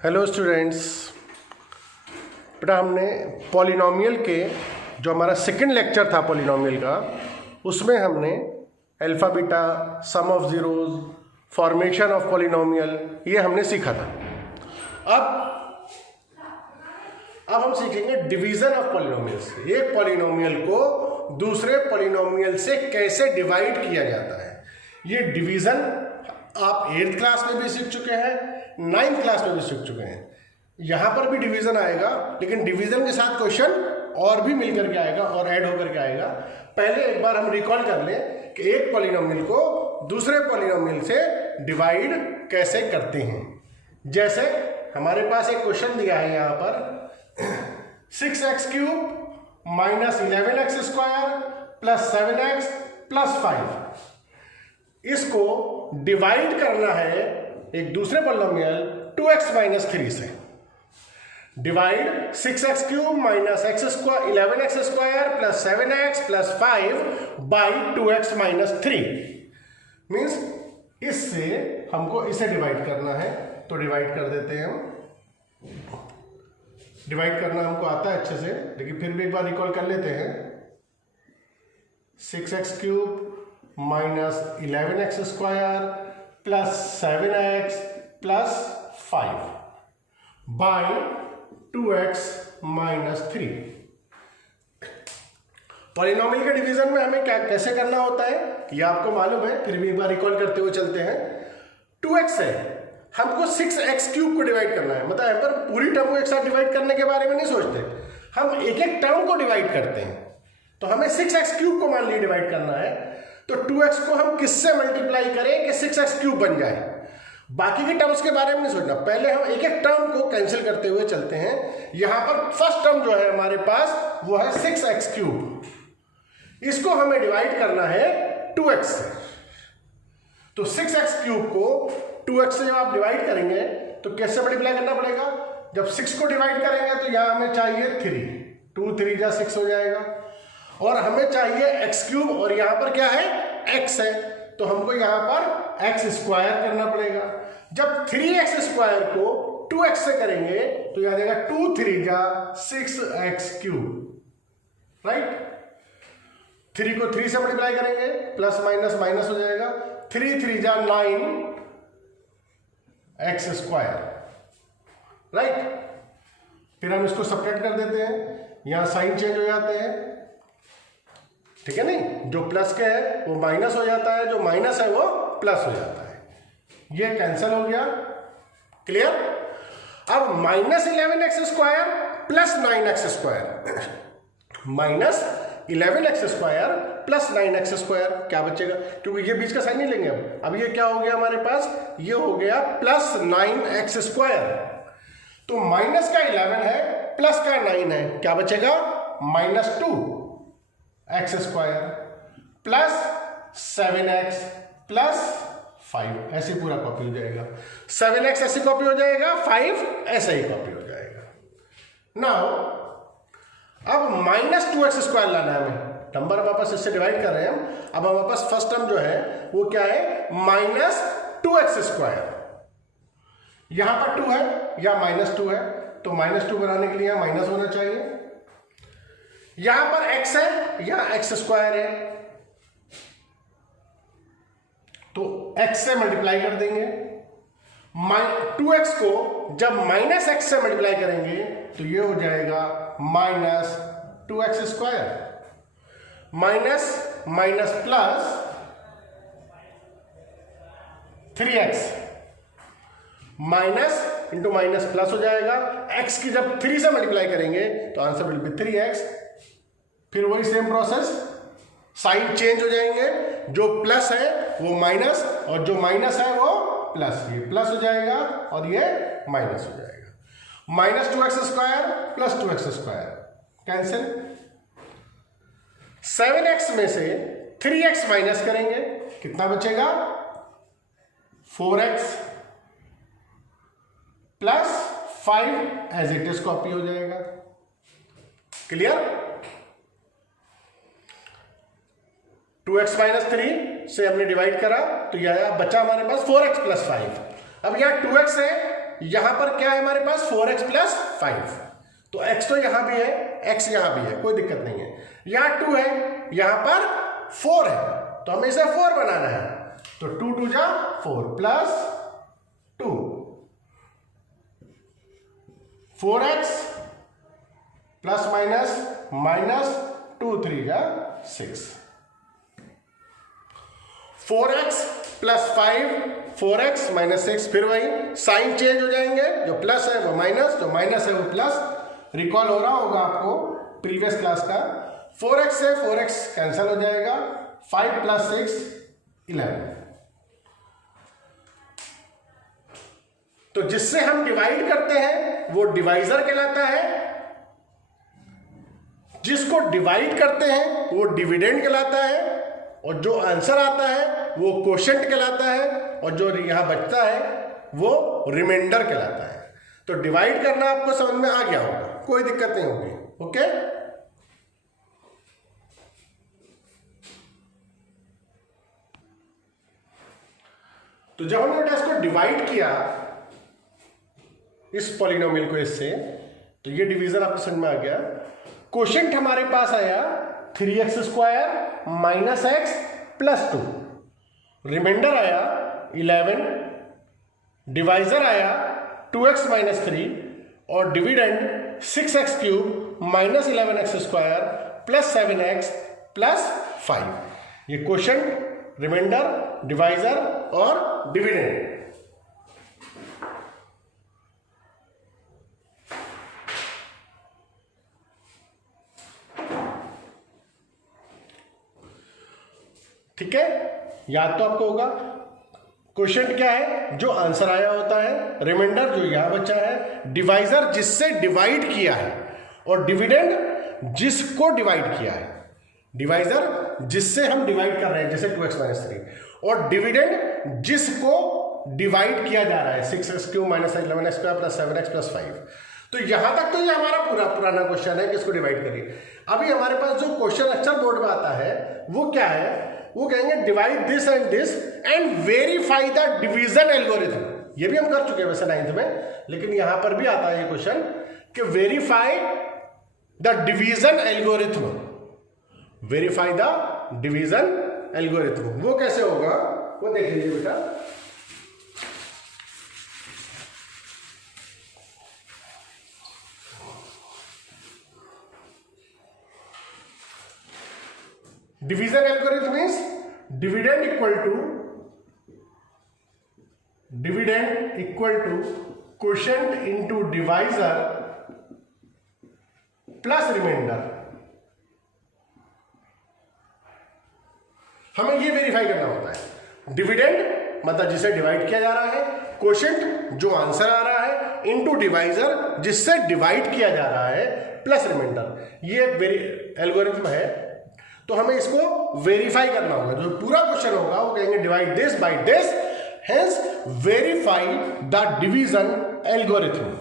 Hello students, बेटा हमने polynomial के जो हमारा सेकंड लेक्चर था पॉलिनोमियल का, उसमें हमने alpha beta, sum of zeros, formation of polynomial ये हमने सीखा था। अब हम सीखेंगे डिवीज़न ऑफ पॉलिनोमियल्स। एक पॉलिनोमियल को दूसरे पॉलिनोमियल से कैसे डिवाइड किया जाता है। ये डिवीज़न आप 8th क्लास में भी सीख चुके हैं, 9th क्लास में भी सीख चुके हैं। यहाँ पर भी डिवीज़न आएगा, लेकिन डिवीज़न के साथ क्वेश्चन और भी मिल करके आएगा और ऐड होकर के आएगा। पहले एक बार हम रिकॉल कर लें कि एक पॉलिनोमियल को दूसरे पॉलिनोमियल से डिवाइड कैसे करते हैं। जैसे हमारे पास एक क्वेश्चन दिया है यहाँ पर 6x³ - 11x² + 7x + 5। इसको डिवाइड करना है एक दूसरे पॉलिनोमियल 2x - 3 से। Divide 6x³ - 11x² + 7x + 5 by 2x - 3 means इससे हमको इसे डिवाइड करना है। तो डिवाइड कर देते हैं हम। डिवाइड करना हमको आता है अच्छे से, लेकिन फिर भी एक बार रिकॉल कर लेते हैं। 6x³ - 11x² + 7x + 5 by 2x - 3। Polynomial के डिवीजन में हमें क्या कैसे करना होता है ये आपको मालूम है, फिर भी एक बार रिकॉल करते हुए चलते हैं। 2x है, हमको 6x³ को डिवाइड करना है। मतलब यहाँ पर पूरी टर्म को एक साथ डिवाइड करने के बारे में नहीं सोचते, हम एक एक टर्म को डिवाइड करते हैं। तो हमें 6x³ को मान लीजिए डिवाइड करना है, तो 2x को हम किससे मल्टीप्लाई करें कि 6x³ बन जाए। बाकी के टर्म्स के बारे में नहीं सोचना, पहले हम एक एक टर्म को कैंसिल करते हुए चलते हैं। यहां पर फर्स्ट टर्म जो है हमारे पास वो है 6x³। इसको हमें डिवाइड करना है 2x से। तो 6x³ को 2x से जब आप डिवाइड करेंगे तो कैसे मल्टीप्लाई करना पड़ेगा। जब 6 को डिवाइड करेंगे तो यहां हमें चाहिए 3, 2 3 जा 6 हो जाएगा, और हमें चाहिए x³ और यहां पर क्या है x है, तो हमको यहां पर x² करना पड़ेगा। जब 3x² को 2x से करेंगे तो यहां जाएगा 2 3 जा 6x³, राइट। 3 को 3 से मल्टीप्लाई करेंगे, प्लस माइनस माइनस हो जाएगा, 3 3 जा 9x², राइट। फिर हम इसको सब्ट्रैक्ट कर देते हैं, यहां साइन चेंज हो जाते हैं, ठीक है नहीं। जो प्लस के है वो माइनस हो जाता है, जो माइनस है वो प्लस हो जाता है। ये कैंसिल हो गया, क्लियर। अब -11x² + 9x² -11x² + 9x² क्या बचेगा, क्योंकि ये बीच का साइन नहीं लेंगे अब ये क्या हो गया हमारे पास, ये हो गया + 9x²। तो माइनस का 11 है, प्लस का 9 है, क्या बचेगा -2x² + 7x + 5। ऐसे पूरा कॉपी हो जाएगा। 7x ऐसे कॉपी हो जाएगा, 5 ऐसे ही कॉपी हो जाएगा। नाउ अब -2x² लाना है हमें। नंबर हमारे पास इससे डिवाइड कर रहे हैं हम। अब हमारे पास फर्स्ट टर्म जो है वो क्या है -2x²। यहां पर 2 है या -2 है, तो -2 बनाने के लिए यहां माइनस होना चाहिए। यहां पर x है, यहां x² है, तो x से मल्टीप्लाई कर देंगे। 2x को जब -x से मल्टीप्लाई करेंगे तो ये हो जाएगा -2x², minus minus plus 3x, minus into minus plus हो जाएगा। x की जब 3 से मल्टीप्लाई करेंगे तो आंसर विल बी 3x। फिर वही सेम प्रोसेस, साइन चेंज हो जाएंगे, जो प्लस है वो माइनस और जो माइनस है वो प्लस। ये प्लस हो जाएगा और ये माइनस हो जाएगा। -2x² + 2x² cancel. 7x में से 3x माइनस करेंगे, कितना बचेगा 4x + 5 as it is copy हो जाएगा, क्लियर। 2x - 3 से हमने डिवाइड करा तो यह बचा हमारे पास 4x + 5। अब यहाँ 2x है यहां पर क्या है हमारे पास 4x प्लस 5, तो x तो यहां भी है, x यहां भी है, कोई दिक्कत नहीं है। यहां 2 है, यहां पर 4 है, तो हमें इसे 4 बनाना है, तो 2 2 जा 4 plus 2 4x plus minus minus 2 3 जा 6, 4x प्लस 5 4x माइनस 6, फिर वही साइन चेंज हो जाएंगे, जो प्लस है वो माइनस, जो माइनस है वो प्लस। रिकॉल हो रहा होगा आपको प्रीवियस क्लास का, 4x से 4x कैंसिल हो जाएगा, 5 प्लस 6 11। तो जिससे हम डिवाइड करते हैं वो डिवाइजर कहलाता है, जिसको डिवाइड करते हैं वो डिविडेंड कहलाता है, और जो आंसर आता है वो क्वोशंट कहलाता है, और जो यहां बचता है वो रिमाइंडर कहलाता है। तो डिवाइड करना आपको समझ में आ गया होगा, कोई दिक्कत नहीं होगी। ओके, तो जब हमने बेटा इसको डिवाइड किया इस पॉलिनोमियल को इससे, तो ये डिवीजन आपको समझ में आ गया। क्वोशंट हमारे पास आया 3x square minus x plus 2, remainder आया 11, डिवाइजर आया 2x माइनस 3, और dividend 6x cube minus 11x square plus 7x plus 5। ये क्वोशंट, रिमाइंडर, डिवाइजर और डिविडेंड। ठीक है, याद तो आपको होगा। क्वेश्चन क्या है, जो आंसर आया होता है, रिमाइंडर जो यहां बचा है, डिवाइजर जिससे डिवाइड किया है, और डिविडेंड जिसको डिवाइड किया है। डिवाइजर जिससे हम डिवाइड कर रहे हैं, जैसे 2x माइनस 3, और डिविडेंड जिसको डिवाइड किया जा रहा है, 6x cube minus 11x square plus 7x plus 5। तो यहां तक तो ये हमारा पुराना क्वेश्चन है कि इसको डिवाइड करिए। अभी हमारे पास जो क्वेश्चन अक्सर बोर्ड में आता है वो क्या है, वो कहेंगे divide this and verify the division algorithm. ये भी हम कर चुके हैं वैसे 9th में, लेकिन यहां पर भी आता है ये क्वेश्चन कि verify the division algorithm. Verify the division algorithm वो कैसे होगा, वो देख लीजिए बेटा। डिवीजन एल्गोरिथम means dividend equal to quotient into divisor plus remainder. हमें ये वेरीफाई करना होता है, डिविडेंड मतलब जिसे डिवाइड किया जा रहा है, क्वोशंट जो आंसर आ रहा है, इनटू डिवाइजर जिससे डिवाइड किया जा रहा है, प्लस रिमाइंडर। ये एल्गोरिथम है, तो हमें इसको वेरीफाई करना होगा। जो पूरा क्वेश्चन होगा वो कहेंगे divide this by this, hence verify the division algorithm.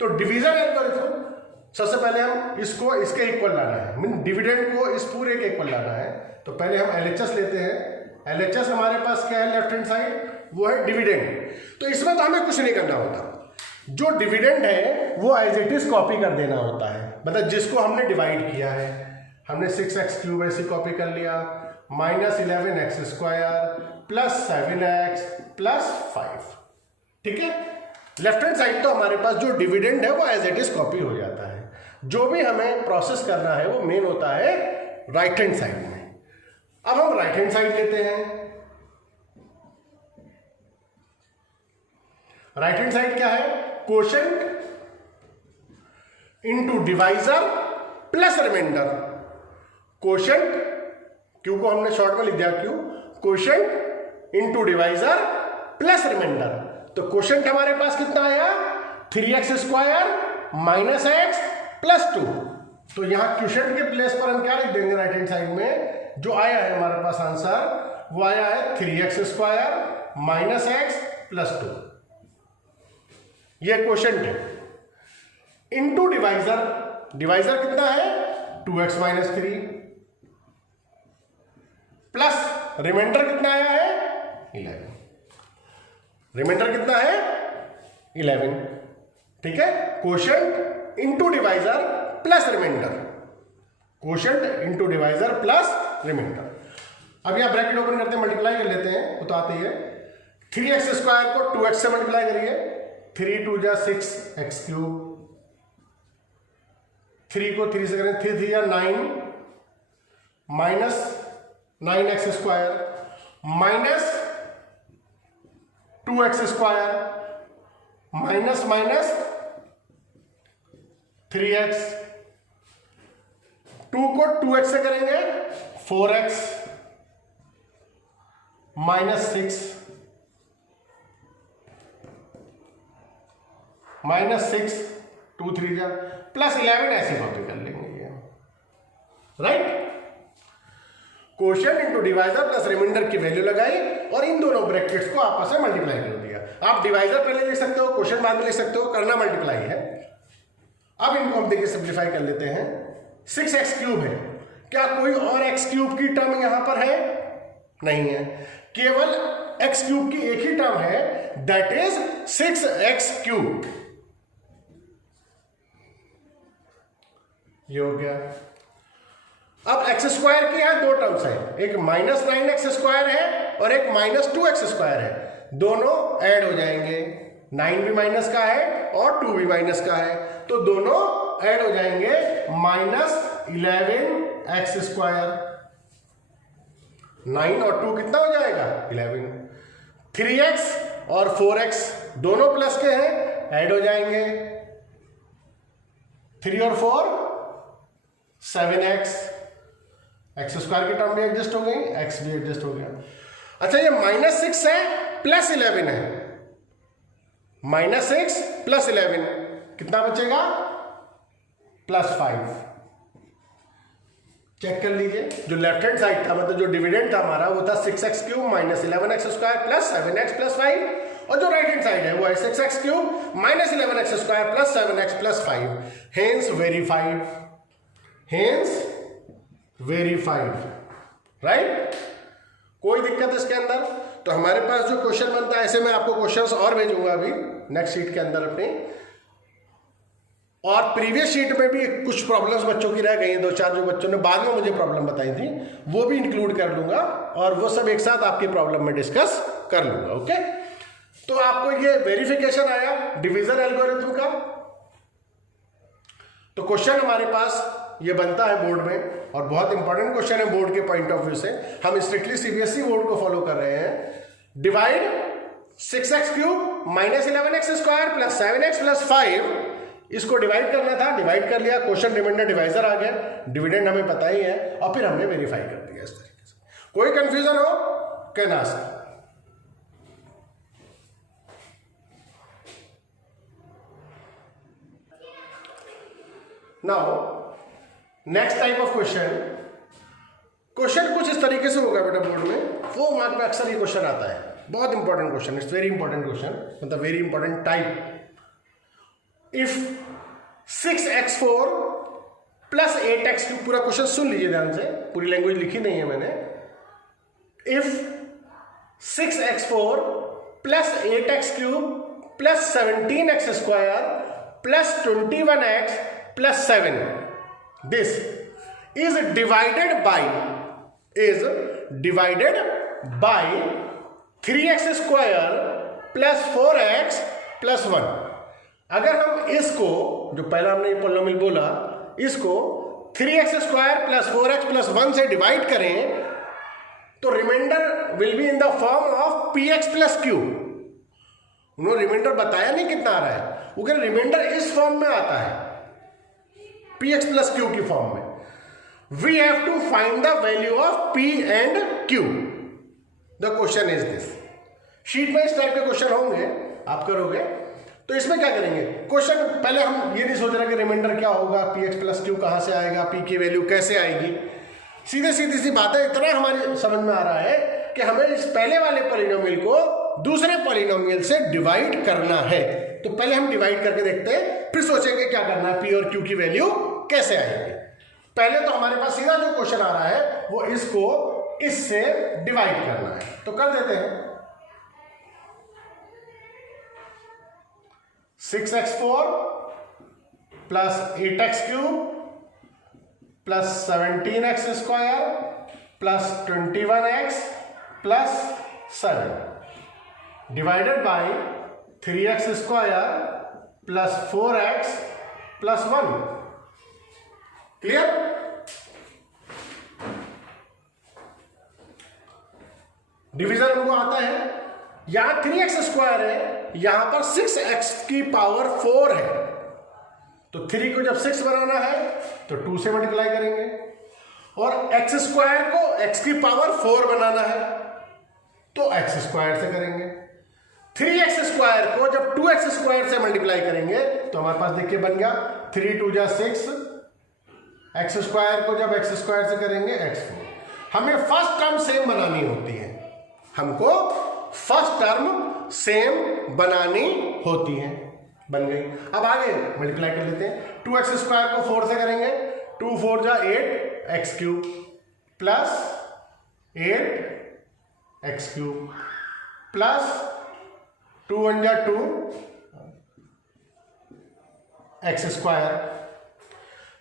तो डिवीजन एल्गोरिथम सबसे पहले हम इसको इसके इक्वल लाना है, मीन डिविडेंड को इस पूरे के इक्वल लाना है। तो पहले हम LHS लेते हैं। LHS हमारे पास क्या है लेफ्ट हैंड साइड, वो है डिविडेंड। तो इसमें तो हमें कुछ नहीं करना होता, जो डिविडेंड है वो एज इट इज कॉपी कर देना होता है। मतलब जिसको हमने डिवाइड किया है, हमने 6x क्यूब ऐसे कॉपी कर लिया, minus 11x square plus 7x plus 5। ठीक है, लेफ्ट हैंड साइड तो हमारे पास जो डिविडेंड है वो एज इट इज कॉपी हो जाता है। जो भी हमें प्रोसेस करना है वो मेन होता है राइट हैंड साइड में। अब हम राइट हैंड साइड लेते हैं। राइट हैंड साइड क्या है, quotient into divisor plus remainder. Quotient, Q को हमने शॉर्ट में लिख दिया Q, quotient into divisor plus remainder. तो क्वोशंट हमारे पास कितना आया, 3x square minus x plus 2। तो यहां क्वोशंट के प्लेस पर हम क्या लिख देंगे, राइट हैंड साइड में जो आया है हमारे पास आंसर, वो आया है 3x square minus x plus 2। यह क्वोशंट है। इनटू डिवाइजर, डिवाइजर कितना है 2x माइनस 3 प्लस रिमाइंडर कितना आया है 11। रिमाइंडर कितना है 11, ठीक है। Quotient into divisor plus remainder, quotient into divisor plus remainder. अब यहां ब्रैकेट ओपन करते हैं, मल्टीप्लाई कर लेते हैं, वो तो आते ही है। 3x स्क्वायर को 2x से मल्टीप्लाई करिए, 3 2 जा 6x क्यूब, 3 को 3 से करें 3 3 जा 9 minus 9x square minus 2x square minus minus 3x, 2 को 2x से करेंगे 4x माइनस 6 माइनस 6 2 3 जा प्लस 11, ऐसी कॉपी कर लेंगे ये, right. Quotient into divisor plus remainder की वैल्यू लगाई और इन दोनों ब्रैकेट्स को आपस में मल्टीप्लाई कर दिया। आप डिवाइजर पहले लिख सकते हो, कोशेंट बाद में लिख सकते हो, करना मल्टीप्लाई है। अब इनको हम देखिए सिंप्लीफाई कर लेते हैं। 6x क्यूब है, क्या कोई और x क्यूब की टर्म यहां पर है? नहीं है, केवल x क्यूब की एक ही टर्म है, दैट इज 6x क्यूब। ये हो गया। अब एक्स स्क्वायर की यहां दो टर्म्स हैं, एक माइनस 9x स्क्वायर है और एक माइनस 2x स्क्वायर है, दोनों ऐड हो जाएंगे। 9 भी माइनस का है और 2 भी माइनस का है, तो दोनों ऐड हो जाएंगे, माइनस 11x स्क्वायर। 9 और 2 कितना हो जाएगा? 11। 3x और 4x दोनों प्लस के हैं, ऐड हो जाएंगे, 3 और 4 7x, एक्स स्क्वायर की टर्म भी एडजस्ट हो गई, x भी एडजस्ट हो गया। अच्छा, ये माइनस 6 है प्लस 11 है, माइनस 6 प्लस 11 कितना बचेगा? प्लस 5। चेक कर लीजिए, जो लेफ्ट हैंड साइड था, मतलब जो डिविडेंड था हमारा, वो था 6x cube minus 11x square plus 7x plus 5, और जो राइट हैंड साइड है वो है 6x cube minus 11x square plus 7x plus 5। Hence verified, hence verified, right. कोई दिक्कत इसके अंदर? तो हमारे पास जो क्वेश्चन बनता है, ऐसे मैं आपको क्वेश्चंस और भेजूंगा अभी नेक्स्ट शीट के अंदर अपने, और प्रीवियस शीट में भी कुछ प्रॉब्लम्स बच्चों की रह गई हैं, 2-4 जो बच्चों ने बाद में मुझे प्रॉब्लम बताई थी, वो भी इंक्लूड कर लूंगा और वो सब एक साथ आपकी प्रॉब्लम में डिस्कस कर लूंगा। ओके, तो आपको ये वेरिफिकेशन आया डिवीजन एल्गोरिथम का। तो क्वेश्चन हमारे पास ये बनता है बोर्ड में, और बहुत इंपॉर्टेंट क्वेश्चन है बोर्ड के पॉइंट ऑफ व्यू से। हम स्ट्रिक्टली सीबीएसई बोर्ड को फॉलो कर रहे हैं। Divide 6x cube minus 11x square plus 7x plus 5, इसको डिवाइड करना था, डिवाइड कर लिया, क्वेश्चन रिमाइंडर डिवाइजर आ गया, डिविडेंड हमें पता ही है, और फिर हमने वेरीफाई कर दिया इस तरीके से। कोई कंफ्यूजन हो can ask. Now next type of question, question कुछ इस तरीके से होगा बेटा बोर्ड में, 4 मार्क में अक्सर ये क्वेश्चन आता है, बहुत important question, it's very important question, मतलब very important type. If 6x4 plus 8x, पूरा क्वेश्चन सुन लीजिए ध्यान से, पूरी लैंग्वेज लिखी नहीं है मैंने। If 6x4 plus 8x cube plus 17x square plus 21x plus 7, this is divided by 3x square plus 4x plus 1। अगर हम इसको, जो पहला हमने पॉलिनोमियल बोला, इसको 3x square plus 4x plus 1 से डिवाइड करें, तो remainder will be in the form of px plus q। उन्होंने रिमाइंडर बताया नहीं कितना आ रहा है, वो कह रहे रिमाइंडर इस फॉर्म में आता है, px प्लस q की फॉर्म में। We have to find the value of p and q। The question is this. Sheet में इस टाइप के क्वेश्चन होंगे, आप करोगे तो इसमें क्या करेंगे, क्वेश्चन पहले हम ये नहीं सोच रहे कि रिमाइंडर क्या होगा, px प्लस q कहां से आएगा, p की वैल्यू कैसे आएगी, सीधे सीधी सी बात है। इतना हमारे समझ में आ रहा है कि हमें इस पहले वाले पॉलिनोमियल को दूसरे पॉलिनोमियल से डिवाइड करना है। तो पहले हम डिवाइड करके देखते हैं, फिर सोचेंगे क्या करना है, p और q की वैल्यू कैसे आएगी। पहले तो हमारे पास सीधा जो क्वेश्चन आ रहा है वो इसको इससे डिवाइड करना है, तो कर देते हैं। 6x4 plus 8x³ plus 17x² plus 21x plus 7 divided by 3x² plus 4x plus 1। Clear? Division हमको आता है, यहां 3x² है, यहां पर 6x की पावर 4 है, तो 3 को जब 6 बनाना है तो 2 से मल्टीप्लाई करेंगे, और x² को x की पावर 4 बनाना है तो x² से करेंगे। 3x² को जब 2x² से मल्टीप्लाई करेंगे तो हमारे पास देखिए बन गया 3 2 जा 6, x² को जब x² से करेंगे x4। हमें फर्स्ट टर्म सेम बनानी होती है, हमको फर्स्ट टर्म सेम बनानी होती है। बन गई। अब आगे मल्टीप्लाई कर लेते हैं। 2x² को 4 से करेंगे, 2 4 जा 8x³ प्लस 8x³ प्लस 2 1 जा 2 x²,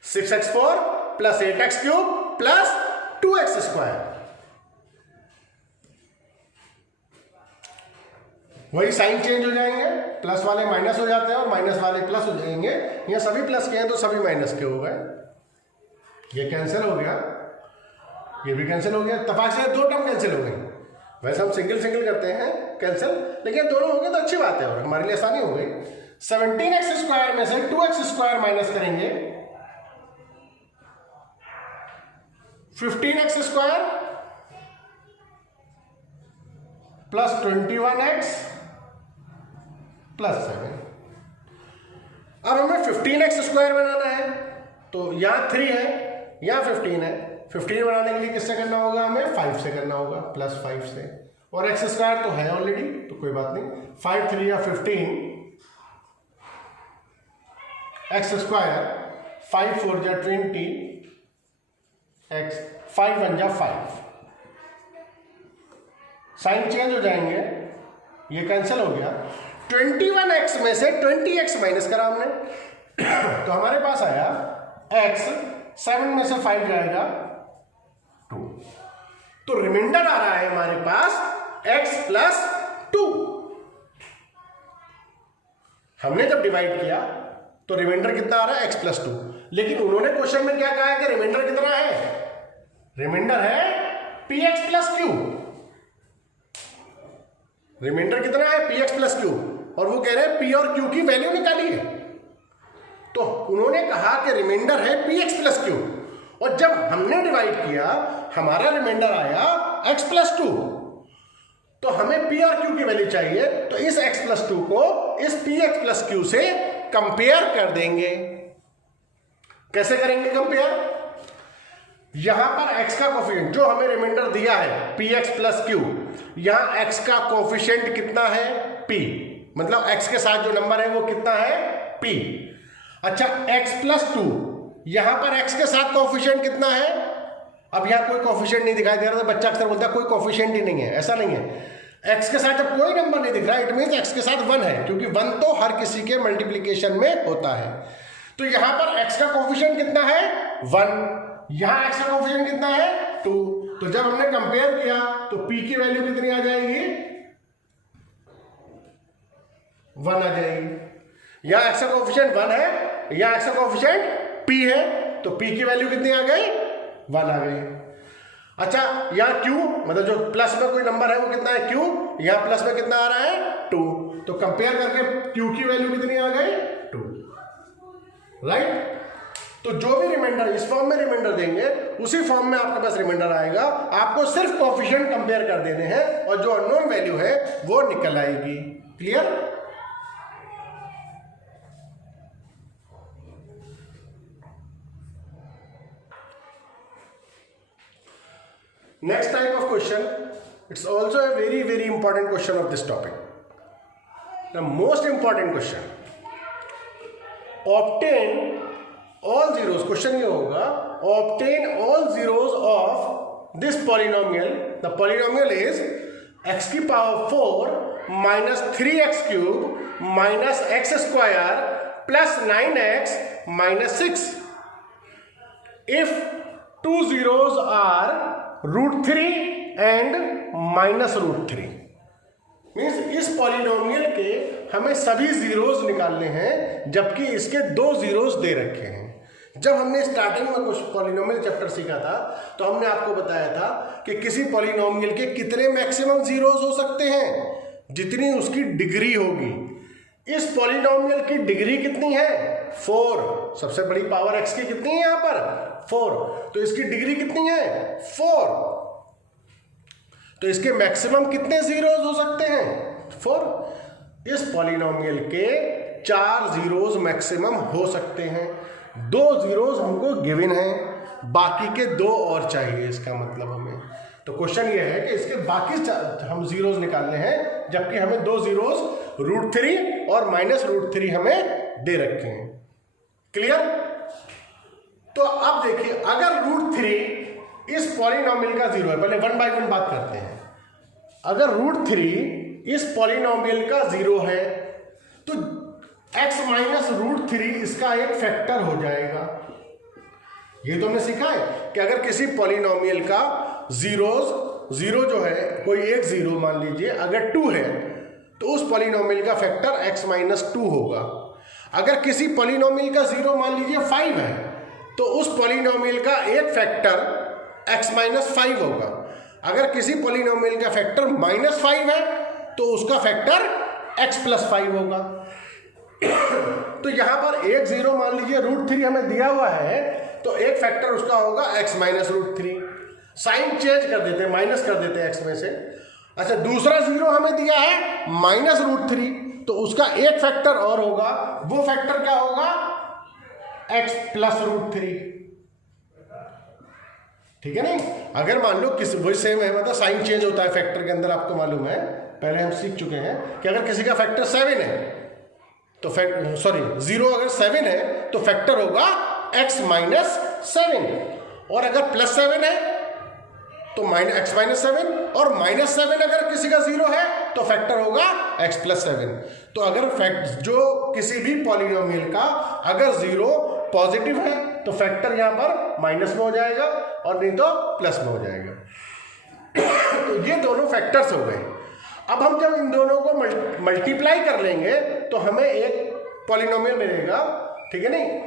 6x4 plus 8x³ plus 2x²। वही साइन चेंज हो जाएंगे, प्लस वाले माइनस हो जाते हैं और माइनस वाले प्लस हो जाएंगे। ये सभी प्लस के हैं तो सभी माइनस के हो गए, ये कैंसिल हो गया, ये भी कैंसिल हो गया, तफाक से 2 टर्म कैंसिल हो गई। वैसे हम सिंगल सिंगल करते हैं कैंसिल, लेकिन दोनों हो गए तो अच्छी बात है और हमारे लिए आसानी हो गई। 17x² में से 2x² माइनस करेंगे, 15x² प्लस 21x प्लस 7। अब हमें 15x² बनाना है, तो यहां 3 है, यहां 15 है। 15 बनाने के लिए किससे करना होगा, हमें 5 से करना होगा, प्लस 5 से, और x² तो है ऑलरेडी तो कोई बात नहीं। 5 3 या 15 x², 5 4 जा 20 x, 5 1 जा 5। साइन चेंज हो जाएंगे, ये कैंसिल हो गया। 21x में से 20x माइनस करा हमने तो हमारे पास आया x, 7 में से 5 जाएगा 2, तो रिमाइंडर आ रहा है हमारे पास x प्लस 2। हमने जब डिवाइड किया तो रिमाइंडर कितना आ रहा है, x प्लस 2, लेकिन उन्होंने क्वेश्चन में क्या कहा है कि रिमाइंडर कितना है, रिमाइंडर है px प्लस q। रिमाइंडर कितना है, px प्लस q, और वो कह रहे हैं p और q की वैल्यू निकालिए, तो उन्होंने कहा कि रिमाइंडर है px प्लस q, और जब हमने डिवाइड किया हमारा रिमाइंडर आया x प्लस 2, तो हमें p और q की वैल्यू चाहिए, तो इस x प्लस 2 को इस px प्लस q से कंपेयर कर देंगे। कैसे करेंगे कंपेयर, यहां पर x का कोफिशिएंट जो हमें रिमाइंडर दिया है px प्लस q, यहां x का कोफिशिएंट कितना है, p, मतलब x के साथ जो नंबर है वो कितना है, p। अच्छा x प्लस 2, यहां पर x के साथ कोफिशिएंट कितना है, अब यहां कोई कोफिशिएंट नहीं दिखाई दे रहा, तो बच्चा अक्सर बोलता है कोई कोफिशिएंट ही नहीं है, ऐसा नहीं है। x के साथ जब कोई नंबर नहीं दिख रहा इट मीन्स x के साथ 1 है, क्योंकि 1 तो हर किसी के मल्टीप्लीकेशन में होता है। तो यहां पर x का कोफिशिएंट कितना है, 1, यहां x का कोफिशिएंट कितना है, 2, तो जब हमने कंपेयर किया तो p की वैल्यू कितनी आ जाएगी, 1 आ जाएगी। यहां x का कोफिशिएंट 1 है, यहां x का कोफिशिएंट p है, तो p की वैल्यू कितनी आ गई, 1 आ गई। अच्छा यहां q, मतलब जो प्लस में कोई नंबर है वो कितना है, q, यहां प्लस में कितना आ रहा है, 2, तो कंपेयर करके q की वैल्यू कितनी आ गई, 2, राइट। तो जो भी रिमाइंडर इस फॉर्म में रिमाइंडर देंगे उसी फॉर्म में आपके पास रिमाइंडर आएगा, आपको सिर्फ कोफिशिएंट कंपेयर कर देने हैं और जो अननोन वैल्यू है वो निकल आएगी। Clear? Next type of question, it's also a very very important question of this topic. The most important question, obtain all zeros, question ये होगा obtain all zeros of this polynomial. The polynomial is x की power 4 minus 3x³ minus x² plus 9x minus 6 if 2 zeros are √3 and minus √3 means इस polynomial के हमें सभी zeros निकालने हैं जबकि इसके 2 जीरोस दे रखे हैं। जब हमने स्टार्टिंग में कुछ पॉलिनोमियल चैप्टर सीखा था तो हमने आपको बताया था कि किसी पॉलिनोमियल के कितने मैक्सिमम जीरोस हो सकते हैं, जितनी उसकी डिग्री होगी। इस पॉलिनोमियल की डिग्री कितनी है? 4। सबसे बड़ी पावर x की कितनी है यहाँ पर? 4। तो इसकी डिग्री कितनी है? 4। तो इसके मैक्सिमम कितने जीरोस हो सकते हैं? 4। इस पॉलिनोमियल के 4 जीरोस मैक्सिमम हो सकते हैं। 2 जीरोस हमको गिवन है, बाकी के 2 और चाहिए। इसका मतलब हमें तो क्वेश्चन ये है कि इसके बाकी हम जीरोस निकालने हैं जबकि हमें 2 जीरोस √3 और माइनस √3 हमें दे रखे हैं। क्लियर? तो अब देखिए, अगर √3 इस पॉलिनोमियल का जीरो है, पहले 1 बाय 1 बात करते हैं। अगर √3 इस पॉलिनोमियल का जीरो है तो x माइनस √3 इसका एक फैक्टर हो जाएगा। ये तो हमने सीखा है कि अगर किसी पॉलिनोमियल का जीरो जो है, कोई एक जीरो मान लीजिए अगर 2 है तो उस पॉलिनोमियल का फैक्टर x माइनस 2 होगा। अगर किसी पॉलिनोमियल का जीरो मान लीजिए 5 है तो उस पॉलिनोमियल का एक फैक्टर x माइनस 5 होगा। अगर किसी पॉलिनोमियल का फैक्टर -5 है तो उसका फैक्टर x प्लस 5 होगा। तो यहां पर एक जीरो मान लीजिए √3 हमें दिया हुआ है तो एक फैक्टर उसका होगा x माइनस √3। साइन चेंज कर देते हैं, माइनस कर देते हैं x में से। अच्छा, दूसरा जीरो हमें दिया है माइनस √3 तो उसका एक फैक्टर और होगा। वो फैक्टर क्या होगा? x plus √3। ठीक है नहीं? अगर मान लो किसी, वही सेम है, मतलब साइन चेंज होता है फैक्टर के अंदर, आपको मालूम है, पहले हम सीख चुके हैं कि अगर किसी का फैक्टर 7 है तो जीरो अगर 7 है तो फैक्टर होगा x माइनस 7, और अगर +7 है तो x माइनस 7, और -7 अगर किसी का जीरो है तो फैक्टर होगा x प्लस 7। तो अगर जो किसी भी पॉलिनोमियल का अगर जीरो पॉजिटिव है तो फैक्टर यहां पर माइनस में हो जाएगा और नहीं तो प्लस में हो जाएगा। तो ये दोनों फैक्टर्स हो गए। अब हम जब इन दोनों को मल्टीप्लाई कर लेंगे तो हमें एक पॉलिनोमियल मिलेगा। ठीक है नहीं?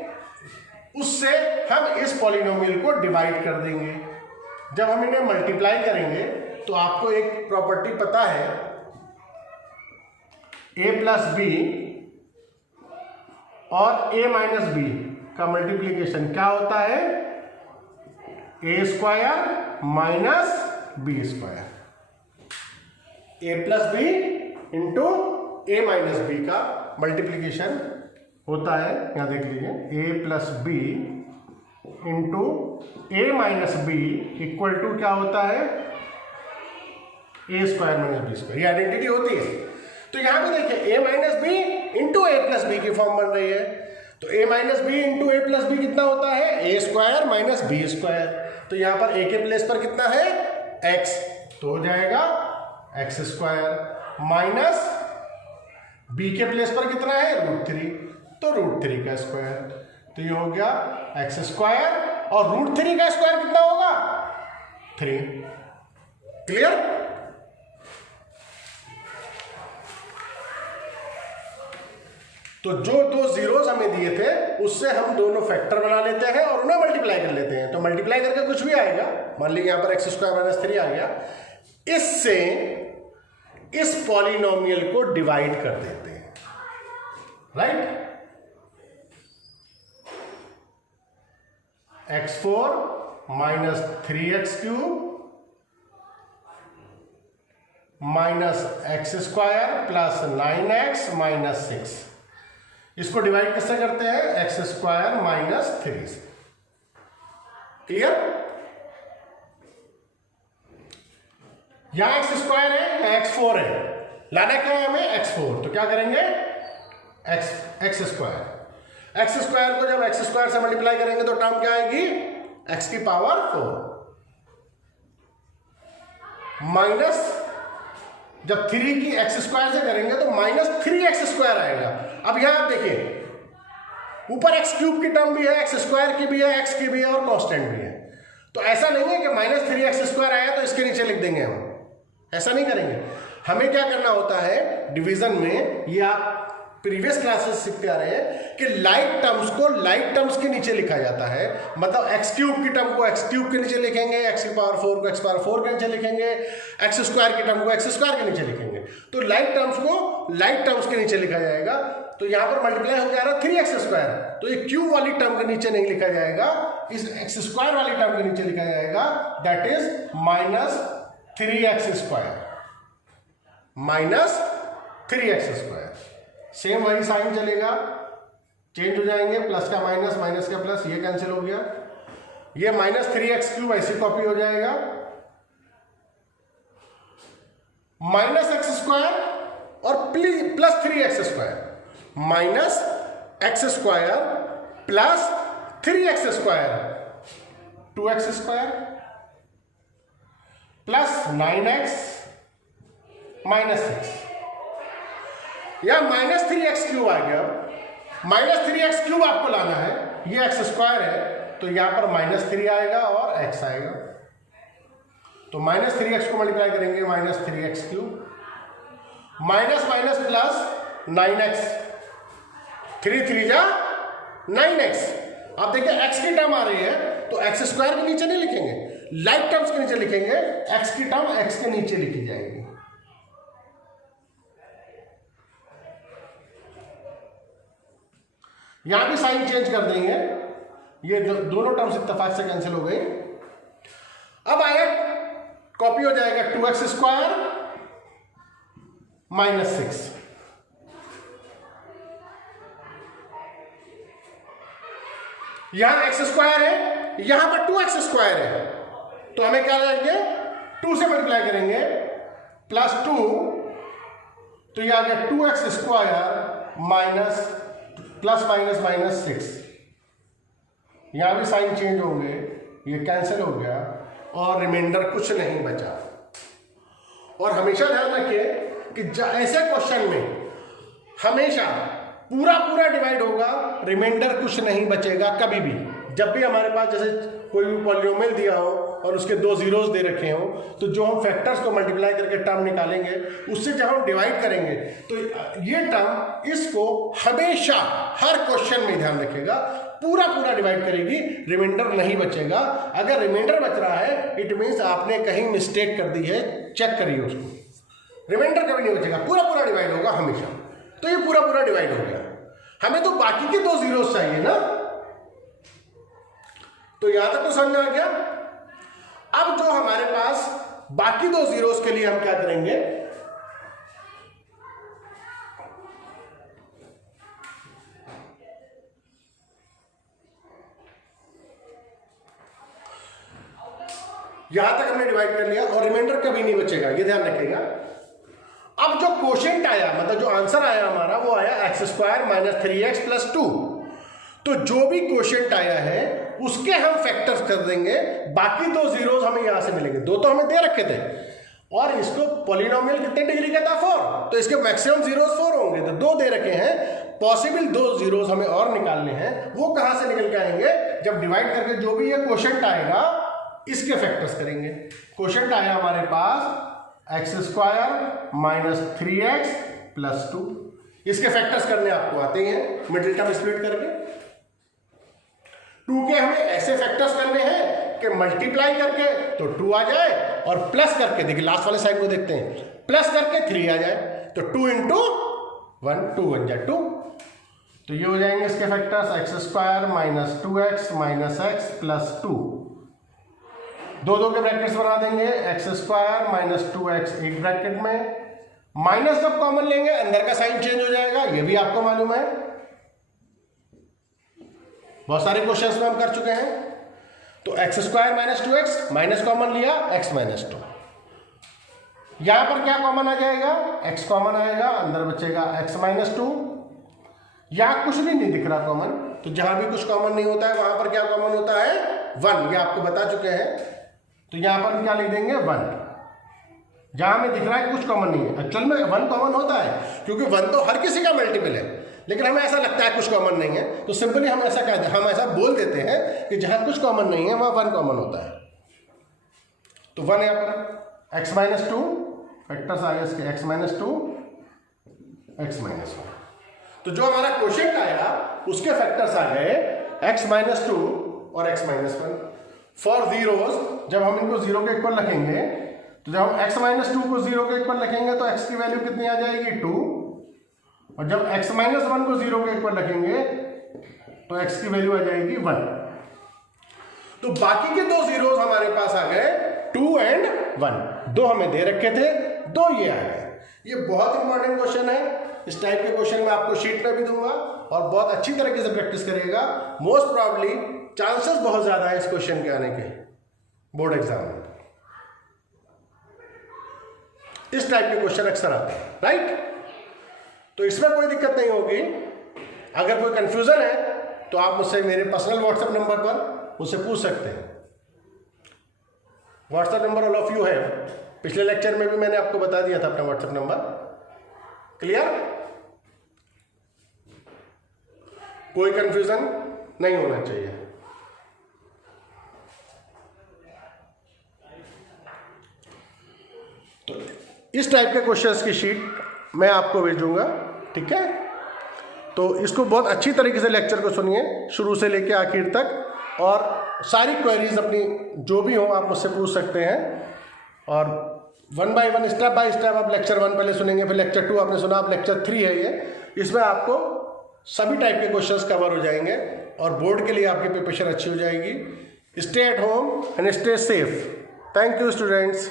उससे हम इस पॉलिनोमियल को डिवाइड कर देंगे। जब हम इन्हें मल्टीप्लाई करेंगे तो आपको एक प्रॉपर्टी पता है, a प्लस बी और a माइनस बी का मल्टीप्लीकेशन क्या होता है? a² minus b²। a plus B into a minus B का मल्टीप्लीकेशन होता है, यहां देख लीजिए, a plus B into a minus B equal to क्या होता है? a² minus b²। ये आइडेंटिटी होती है। तो यहां पे देखिए a minus B into a plus B की फॉर्म बन रही है। तो a minus B into a plus B कितना होता है? a² minus b²। तो यहां पर a के प्लेस पर कितना है? x, तो हो जाएगा x² माइनस b के प्लेस पर कितना है? √3, तो √3 का स्क्वायर। तो ये हो गया x² और √3 का स्क्वायर कितना होगा? 3। क्लियर? तो जो 2 जीरोस हमें दिए थे उससे हम दोनों फैक्टर बना लेते हैं और उन्हें मल्टीप्लाई कर लेते हैं। तो मल्टीप्लाई करके कुछ भी आएगा, मान लीजिए यहां पर x² माइनस 3 आ गया। इससे इस पॉलिनोमियल को डिवाइड कर देते हैं, right? x4 minus 3x³ minus x² plus 9x minus 6। इसको डिवाइड किससे करते हैं? x² माइनस 3 से। क्लियर? यहां x² है, x4 है, लाना क्या है हमें? x4। तो क्या करेंगे? x² को जब x² से मल्टीप्लाई करेंगे तो टर्म क्या आएगी? x की पावर 4 माइनस जब 3 की एक्स स्क्वायर से करेंगे तो -3x² आएगा। अब यहां आप देखिए ऊपर x³ की टर्म भी है, x² की भी है, x की भी है और कांस्टेंट भी है। तो ऐसा नहीं है कि -3x² आया तो इसके नीचे लिख देंगे हम, ऐसा नहीं करेंगे। हमें क्या करना होता है डिवीजन में, ये आप प्रीवियस क्लासेस सीखते आ रहे हैं कि लाइक टर्म्स को लाइक टर्म्स के नीचे लिखा जाता है। मतलब x³ की टर्म को x³ के नीचे लिखेंगे, x⁴ को x⁴ के नीचे लिखेंगे, x² की टर्म को x² के नीचे लिखेंगे। तो लाइक टर्म्स को लाइक टर्म्स के नीचे लिखा जाएगा। तो यहां पर मल्टीप्लाई हो जा रहा है 3x², तो ये क्यूब वाली टर्म के नीचे नहीं लिखा जाएगा, इस x² वाली टर्म के नीचे लिखा जाएगा, दैट इज -3x²। सेम वही साइन चलेगा, चेंज हो जाएंगे, प्लस का माइनस, माइनस का प्लस, ये कैंसिल हो गया। ये -3x³ ऐसे कॉपी हो जाएगा, -x² और plus 3x², -x² plus 3x² 2x² plus 9x -6, या -3x³ आ गया। -3x³ आपको लाना है, ये x² है तो यहां पर -3 आएगा और x आएगा। तो -3x को मल्टीप्लाई करेंगे -3x³ minus minus plus 9x, 3 3 जा 9x। आप देखिए x की टर्म आ रही है तो x² के नीचे नहीं लिखेंगे, लाइक टर्म्स के नीचे लिखेंगे, x की टर्म x के नीचे लिखी जाएगी। यहां भी साइन चेंज कर देंगे, ये दोनों टर्म्स इत्तेफाक से कैंसिल हो गई। अब आएगा कॉपी हो जाएगा 2x² -6, यहां x² है, यहां पर 2x² है, तो हमें क्या लेंगे 2 से मल्टीप्लाई करेंगे प्लस 2, तो यह आ गया 2x² minus plus minus minus 6। यहां भी साइन चेंज होंगे, ये कैंसिल हो गया और रिमाइंडर कुछ नहीं बचा। और हमेशा ध्यान रखिए कि ऐसे क्वेश्चन में हमेशा पूरा पूरा डिवाइड होगा, रिमाइंडर कुछ नहीं बचेगा कभी भी। जब भी हमारे पास जैसे कोई भी पॉलिनोमियल दिया हो और उसके 2 जीरोस दे रखे हो, तो जो हम फैक्टर्स को मल्टीप्लाई करके टर्म निकालेंगे, उससे जब हम डिवाइड करेंगे तो ये टर्म इसको हमेशा हर क्वेश्चन में ध्यान रखेगा, पूरा पूरा डिवाइड करेगी, रिमाइंडर नहीं बचेगा। अगर रिमाइंडर बच रहा है इट मीन्स आपने कहीं मिस्टेक कर दी है, चेक करिए उसको। रिमाइंडर कभी नहीं बचेगा, पूरा पूरा डिवाइड होगा हमेशा। तो ये पूरा पूरा डिवाइड हो गया, हमें तो बाकी के 2 जीरोस चाहिए ना। तो यहां तक तो समझ में आ गया। अब जो हमारे पास बाकी 2 जीरोस के लिए हम क्या करेंगे, यहां तक हमने डिवाइड कर लिया और रिमाइंडर कभी नहीं बचेगा, ये ध्यान रखिएगा। अब जो क्वोशिएंट आया, मतलब जो आंसर आया हमारा, वो आया x² - 3x + 2। तो जो भी क्वोशिएंट आया है उसके हम फैक्टर्स कर देंगे, बाकी 2 जीरोस हमें यहां से मिलेंगे। 2 तो हमें दे रखे थे और इसको पॉलिनोमियल कितने डिग्री का था 4, तो इसके मैक्सिमम जीरोस 4 होंगे, तो 2 दे रखे हैं, पॉसिबल 2 जीरोस हमें और निकालने हैं। वो कहां से निकल के आएंगे, जब डिवाइड करके जो भी ये क्वोशिएंट आएगा इसके फैक्टर्स करेंगे। क्वोशिएंट आया हमारे पास x² - 3x + 2, इसके फैक्टर्स करने आपको आते हैं, मिडिल टर्म स्प्लिट करके। 2 के हमें ऐसे फैक्टर्स करने हैं कि मल्टीप्लाई करके तो 2 आ जाए और प्लस करके, देखिए लास्ट वाले साइड को देखते हैं, प्लस करके 3 आ जाए, तो 2 × 1 2 1 जा 2। तो ये हो जाएंगे इसके फैक्टर्स x² - 2x - x + 2। 2 के ब्रैकेट्स बना देंगे, x² - 2x एक ब्रैकेट में, माइनस जब कॉमन लेंगे अंदर का साइन चेंज हो जाएगा, ये भी आपको मालूम है, बहुत सारे क्वेश्चंस में हम कर चुके हैं। तो x² - 2x माइनस कॉमन लिया, x - 2। यहां पर क्या कॉमन आ जाएगा, x कॉमन आएगा, अंदर बचेगा x - 2। यहां कुछ भी नहीं दिख रहा कॉमन, तो जहां भी कुछ कॉमन नहीं होता है वहां पर क्या कॉमन होता है, 1, ये आपको बता चुके हैं। तो यहां पर क्या लिख देंगे 1। जहां हमें दिख रहा है कुछ कॉमन नहीं है। एक्चुअल में 1 कॉमन होता है, क्योंकि 1 तो हर किसी का मल्टीपल है, लेकिन हमें ऐसा लगता है कुछ कॉमन नहीं है, तो सिंपली हम ऐसा बोल देते हैं कि जहां कुछ कॉमन नहीं है वहां 1 कॉमन होता है। तो 1 यहाँ पर x-2 फैक्टर्स आ गए इसके, x-2 x-1। तो जो हमारा क्वोशिएंट आया उसके फैक्टर्स आ गए x-2 और x-1 फॉर जीरोस। जब हम इनको 0 के इक्वल रखेंगे, तो जब हम x-2 को 0 के इक्वल रखेंगे तो x की वैल्यू कितनी आ जाएगी 2, और जब x-1 को 0 के इक्वल रखेंगे तो x की वैल्यू आ जाएगी 1। तो बाकी के 2 जीरोस हमारे पास आ गए 2 एंड 1। 2 हमें दे रखे थे, 2 ये आ गए। ये बहुत इंपॉर्टेंट क्वेश्चन है। इस टाइप के क्वेश्चन मैं आपको शीट में भी दूंगा और बहुत अच्छी तरीके से प्रैक्टिस करिएगा। मोस्ट प्रॉब्ली चांसेस बहुत ज्यादा है इस क्वेश्चन के आने के बोर्ड एग्जाम में। इस टाइप के क्वेश्चन अक्सर आते हैं, राइट। तो इसमें कोई दिक्कत नहीं होगी। अगर कोई कंफ्यूजन है तो आप मुझसे मेरे पर्सनल व्हाट्सएप नंबर पर मुझसे पूछ सकते हैं। WhatsApp number all of you है, पिछले लेक्चर में भी मैंने आपको बता दिया था अपना व्हाट्सएप नंबर। क्लियर? कोई कंफ्यूजन नहीं होना चाहिए। तो इस टाइप के क्वेश्चंस की शीट मैं आपको भेजूंगा, ठीक है। तो इसको बहुत अच्छी तरीके से लेक्चर को सुनिए शुरू से लेके आखिर तक, और सारी क्वेरीज अपनी जो भी हो आप मुझसे पूछ सकते हैं। और 1 बाय 1 स्टेप बाय स्टेप आप लेक्चर 1 पहले सुनेंगे, फिर लेक्चर 2 आपने सुना, अब लेक्चर 3 है ये। इसमें आपको सभी टाइप के क्वेश्चंस कवर हो जाएंगे और बोर्ड के लिए आपकी प्रिपरेशन अच्छी हो जाएगी। Stay at home and stay safe. Thank you students.